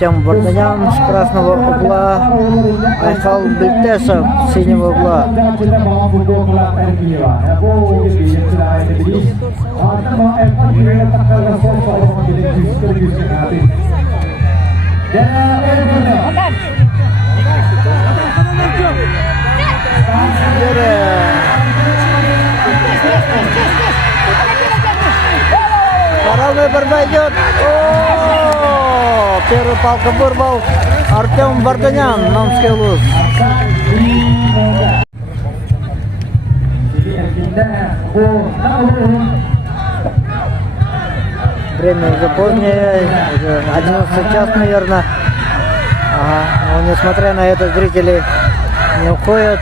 Артем Варданян с красного угла, Айхал Бельтесов с синего угла. Второй борьба идет. Первый палка вырвал Артем Варданян, Намский Луз. Время уже позднее, уже 11 час, наверное. Но несмотря на это, зрители не уходят,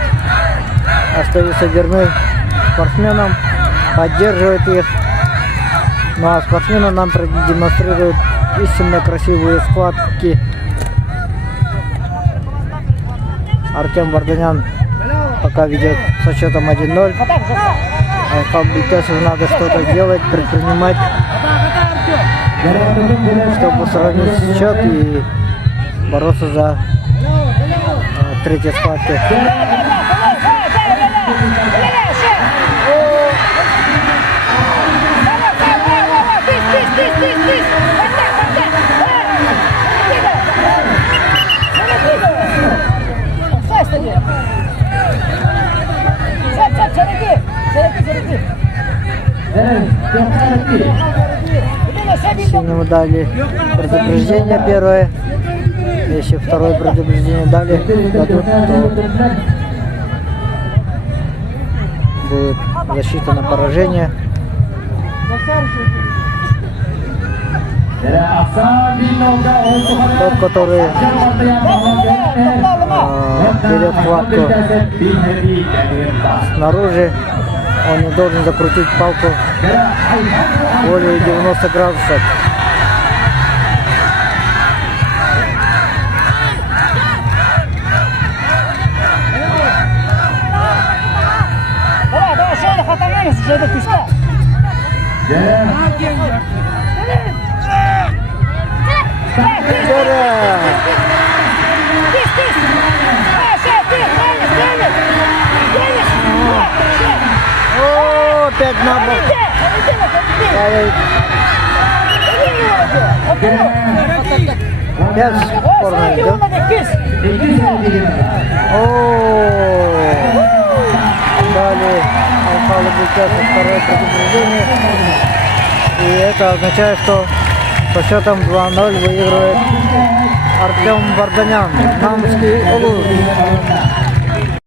остаются верны спортсменам, поддерживают их. Ну а спортсмены нам демонстрируют истинно красивые схватки. Артем Варданян пока ведет со счетом 1-0. Айхал Бельтесов надо что-то делать, предпринимать, чтобы сравнить счет и бороться за третьей схватки. Синему дали предупреждение первое. Если второе предупреждение дадут, то будет защита на поражение. Тот, который берет хватку снаружи, он не должен закрутить палку более 90 градусов. Опять на бок. Опять спорно идет. Далее Айхалу Бельтесову второе предупреждение. И это означает, что со счетом 2-0 выигрывает Артем Варданян, Намский Луз.